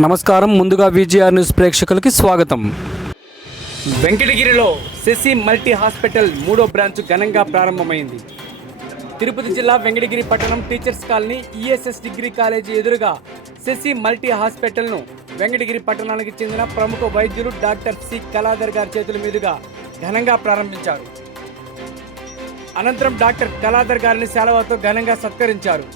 నమస్కారం. ముందుగా VGR news ప్రేక్షకులకి స్వాగతం. వెంకటగిరిలో శశి మల్టీ హాస్పిటల్ 3వ బ్రాంచ్ ఘనంగా ప్రారంభమైంది. తిరుపతి జిల్లా వెంకటగిరి పట్టణం teachers colony ESS degree college ఎదురుగా శశి మల్టీ హాస్పిటల్ను వెంకటగిరి పట్టణానికి చెందిన ప్రముఖ వైద్యులు డాక్టర్ సి కళాధర్ గారి చేతుల మీదుగా ఘనంగా ప్రారంభించారు. అనంతరం డాక్టర్ కళాధర్ గారిని శాలువాతో ఘనంగా సత్కరించారు.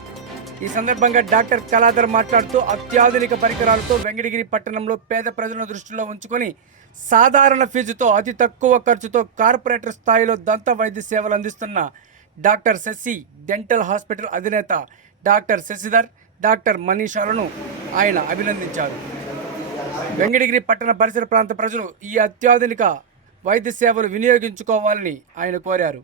ఈ సందర్భంగా డాక్టర్ కళాధర్ మాట్లాడుతూ అత్యాధునిక పరికరాలతో వెంకటగిరి పట్టణంలో పేద ప్రజలను దృష్టిలో ఉంచుకొని సాధారణ ఫీజుతో అతి తక్కువ ఖర్చుతో కార్పొరేటర్ స్థాయిలో దంత వైద్య సేవలు అందిస్తున్న డాక్టర్ శశి డెంటల్ హాస్పిటల్ అధినేత డాక్టర్ శశిధర్, డాక్టర్ మనీషాలను ఆయన అభినందించారు. వెంకటగిరి పట్టణ పరిసర ప్రాంత ప్రజలు ఈ అత్యాధునిక వైద్య సేవలు వినియోగించుకోవాలని ఆయన కోరారు.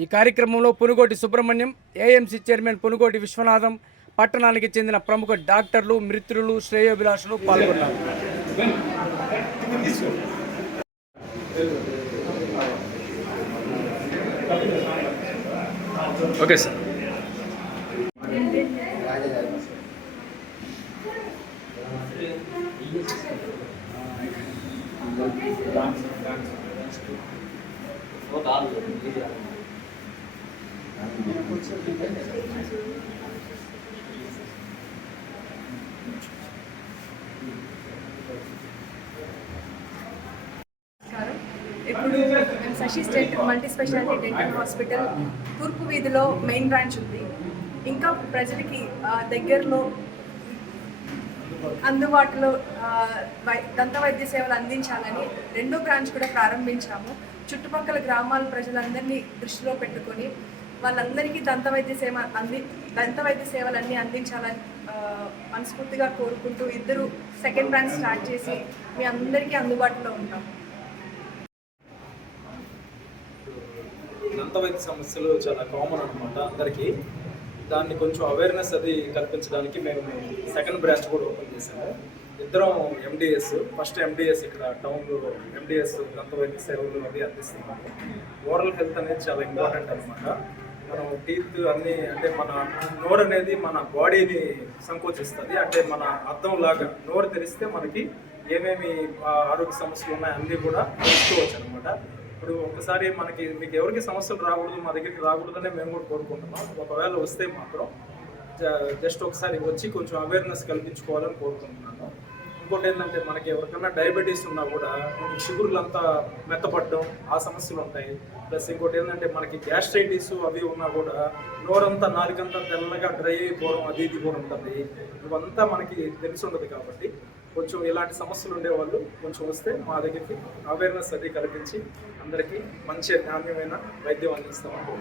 ఈ కార్యక్రమంలో పునుగోటి సుబ్రహ్మణ్యం, ఏఎంసీ చైర్మన్ పునుగోటి విశ్వనాథం, పట్టణానికి చెందిన ప్రముఖ డాక్టర్లు, మిత్రులు, శ్రేయోభిలాషులు పాల్గొన్నారు. Okay sir. ఇప్పుడు Sasi multi specialty dental hospital తూర్పు వీధిలో మెయిన్ బ్రాంచ్ ఉంది. ఇంకా ప్రజలకి దగ్గరలో అందుబాటులో దంత వైద్య సేవలు అందించాలని 2వ బ్రాంచ్ కూడా ప్రారంభించాము. చుట్టుపక్కల గ్రామాల ప్రజలందరినీ దృష్టిలో పెట్టుకొని వాళ్ళందరికీ దంత వైద్య సేవలన్నీ అందించాలని మనస్ఫూర్తిగా కోరుకుంటూ 2nd బ్రాంచ్ స్టార్ట్ చేసి మీ అందరికీ అందుబాటులో ఉంటాం. దంత వైద్య సమస్యలు చాలా కామన్ అనమాట అందరికీ. దాన్ని కొంచెం అవేర్నెస్ అది కల్పించడానికి మేము 2nd బ్రాంచ్ కూడా ఓపెన్ చేశాము. ఇద్దరం ఎండిఎస్, ఫస్ట్ ఎండిఎస్ ఇక్కడ టౌన్లో ఎండిఎస్ దంత వైద్య సేవలు అవి అందిస్తున్నాము. ఓరల్ హెల్త్ అనేది చాలా ఇంపార్టెంట్ అనమాట. మనం టీత్ అన్నీ అంటే మన నోరు అనేది మన బాడీని సంకోచిస్తుంది. అంటే మన అద్దం లాగా నోరు తెరిస్తే మనకి ఏమేమి ఆరోగ్య సమస్యలు ఉన్నాయి అన్నీ కూడా తెలుసుకోవచ్చు అనమాట. ఇప్పుడు ఒకసారి మీకు ఎవరికి సమస్యలు రాకూడదు, మా దగ్గరికి రాకూడదనే మేము కూడా కోరుకుంటున్నాం. ఒకవేళ వస్తే మాత్రం జస్ట్ ఒకసారి వచ్చి కొంచెం అవేర్నెస్ కల్పించుకోవాలని కోరుకుంటున్నాను. ఇంకోటి ఏంటంటే మనకి ఎవరికైనా డయాబెటీస్ ఉన్నా కూడా షుగర్లు అంతా మెత్తపడడం ఆ సమస్యలు ఉంటాయి. ప్లస్ ఇంకోటి ఏంటంటే మనకి గ్యాస్ట్రైటిస్ అవి ఉన్నా కూడా నోరంతా నాలుగంతా తెల్లగా డ్రై అయిపోవడం అది ఇది కూడా ఉంటుంది. ఇవంతా మనకి తెలిసి ఉండదు కాబట్టి కొంచెం ఇలాంటి సమస్యలు ఉండేవాళ్ళు కొంచెం వస్తే మా దగ్గరికి అవేర్నెస్ అది కల్పించి అందరికీ మంచి నాణ్యమైన వైద్యం అందిస్తామని.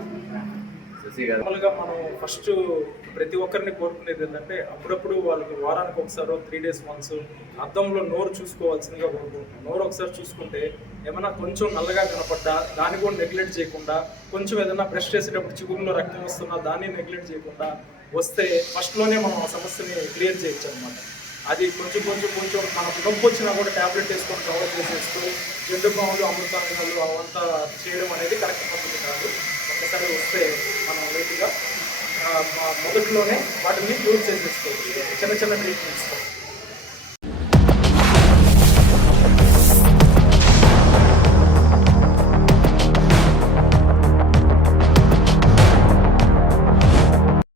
మామూలుగా మనం ఫస్ట్ ప్రతి ఒక్కరిని కోరుకునేది ఏంటంటే అప్పుడప్పుడు వాళ్ళకి వారానికి ఒకసారి 3 days once అద్దంలో నోరు చూసుకోవాల్సిందిగా కోరుకుంటున్నాం. నోరు ఒకసారి చూసుకుంటే ఏమైనా కొంచెం నల్లగా కనపడ్డా దాన్ని కూడా నెగ్లెక్ట్ చేయకుండా, కొంచెం ఏదైనా బ్రష్ చేసేటప్పుడు చిగురులో రక్తం వస్తున్నా దాన్ని నెగ్లెక్ట్ చేయకుండా వస్తే ఫస్ట్లోనే మనం ఆ సమస్యని క్లియర్ చేయొచ్చు అనమాట. అది కొంచెం మనకు నొప్పి వచ్చినా కూడా ట్యాబ్లెట్ వేసుకొని కవర్ చేసేస్తూ జంతుబాములు అమృతాంగాలు అవంతా చేయడం అనేది కరెక్ట్ పద్ధతి కాదు. ఒకసారి వస్తే మనం లేట్గా మొదట్లోనే వాటిని క్యూర్ చేసేసుకోవచ్చు చిన్న ట్రీట్మెంట్స్తో.